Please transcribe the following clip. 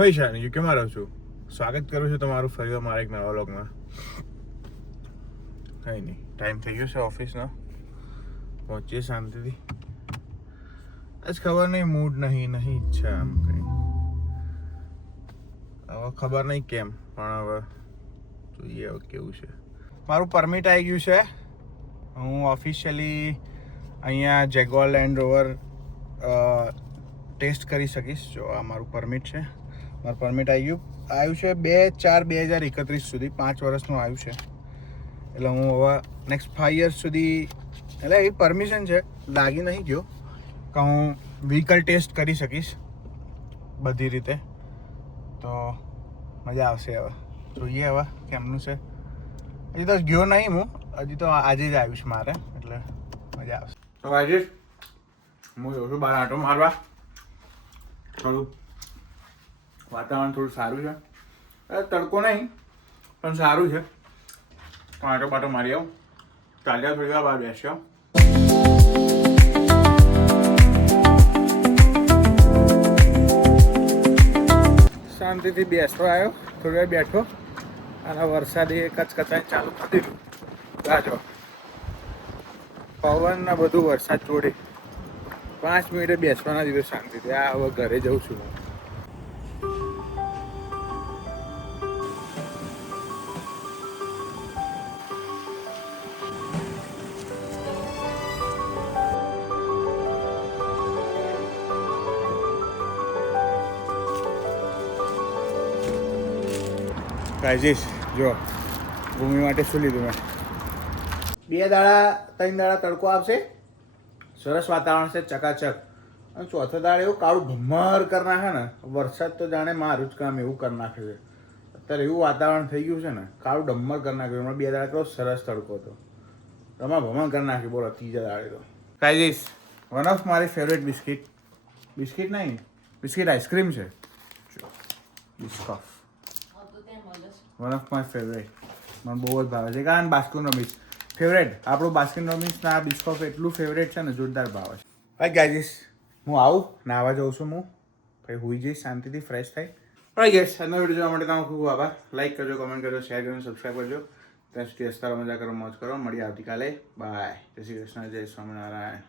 હોય છે ને કેમાં રહું છું. સ્વાગત કરું છું તમારું ફરી મારા એક નવા વ્લોગમાં. કંઈ નહીં, ટાઈમ થઈ ગયો છે ઓફિસનો. પહોંચીએ શાંતિથી. આજ ખબર નહીં, મૂડ નહીં ઈચ્છા આમ કંઈ. હવે ખબર નહીં કેમ, પણ હવે જોઈએ હવે કેવું છે. મારું પરમિટ આવી ગયું છે. હું ઓફિશિયલી અહીંયા જેગવાર લેન્ડ રોવર ટેસ્ટ કરી શકીશ. જો આ મારું પરમિટ છે. મારું પરમિટ આવ્યું છે 2/4/2031 સુધી, 5 વર્ષનું આવ્યું છે. એટલે હું હવે નેક્સ્ટ 5 યર્સ સુધી, એટલે એવી પરમિશન છે, લાગી નહીં ગયો કે હું વ્હીકલ ટેસ્ટ કરી શકીશ બધી રીતે. તો મજા આવશે. હવે જોઈએ હવે કેમનું છે. હજી તો ગયો નહીં હું, હજી તો આજે જ આવ્યું છે મારે, એટલે મજા આવશે. તો આજે હું જઉં છું બહાર આંટો મારવા. થોડું વાતાવરણ થોડું સારું છે, તડકો નહીં પણ સારું છે. તો આંટો બાટો મારી આવું. ચાલ્યા થોડી વાર બહાર બેસ્યો. શાંતિથી બેસતો આવ્યો, થોડી વાર બેઠો અને વરસાદે કચકચાઈ ચાલુ કરી દીધું. રાજો પવન ને બધું વરસાદ જોડે 5 મિનિટે બેસવાના દીધો શાંતિથી. આ હવે ઘરે જઉં છું. ગાઈઝ જો ભૂમિ માટે શું લીધું મેં. 3 દાડા તડકો આવશે, સરસ વાતાવરણ છે, ચકાચક. અને ચોથો દાડે એવું કાળું ભમર કરી નાખે ને, વરસાદ તો જાણે મારું જ કામ એવું કરી નાખે છે. અત્યારે એવું વાતાવરણ થઈ ગયું છે ને, કાળું ડમર કરી નાખ્યું. હમણાં 2 દાડા કેવો સરસ તડકો હતો, તમારે ભમર કરી નાખ્યું. બોલો ત્રીજા દાડે તો ગાઈઝ વન ઓફ મારી ફેવરેટ બિસ્કિટ નહીં, બિસ્કિટ આઈસ્ક્રીમ છે. બિસ્કોફ વન ઓફ માય ફેવરેટ, મને બહુ જ ભાવે છે. કારણ બાસ્કિન રોબિન્સ ફેવરેટ, આપણું બાસ્કિન રોબિન્સના આ બિસ્કોફ એટલું ફેવરેટ છે ને, જોરદાર ભાવે છે. ભાઈ ગાઈઝ હું આવું, નાહવા જાઉં છું હું, ભાઈ હુઈ જઈશ શાંતિથી, ફ્રેશ થાય. ભાઈ ગાઈઝ આજનો વિડીયો જોવા માટે તમારો ખૂબ આભાર. લાઈક કરજો, કમેન્ટ કરજો, શેર કરજો, સબસ્ક્રાઈબ કરજો. ત્યાં સુધી હસતા રહો, મજા કરો, મોજ કરો. મળીએ આવતીકાલે. બાય. જય શ્રી કૃષ્ણ, જય સ્વામિનારાયણ.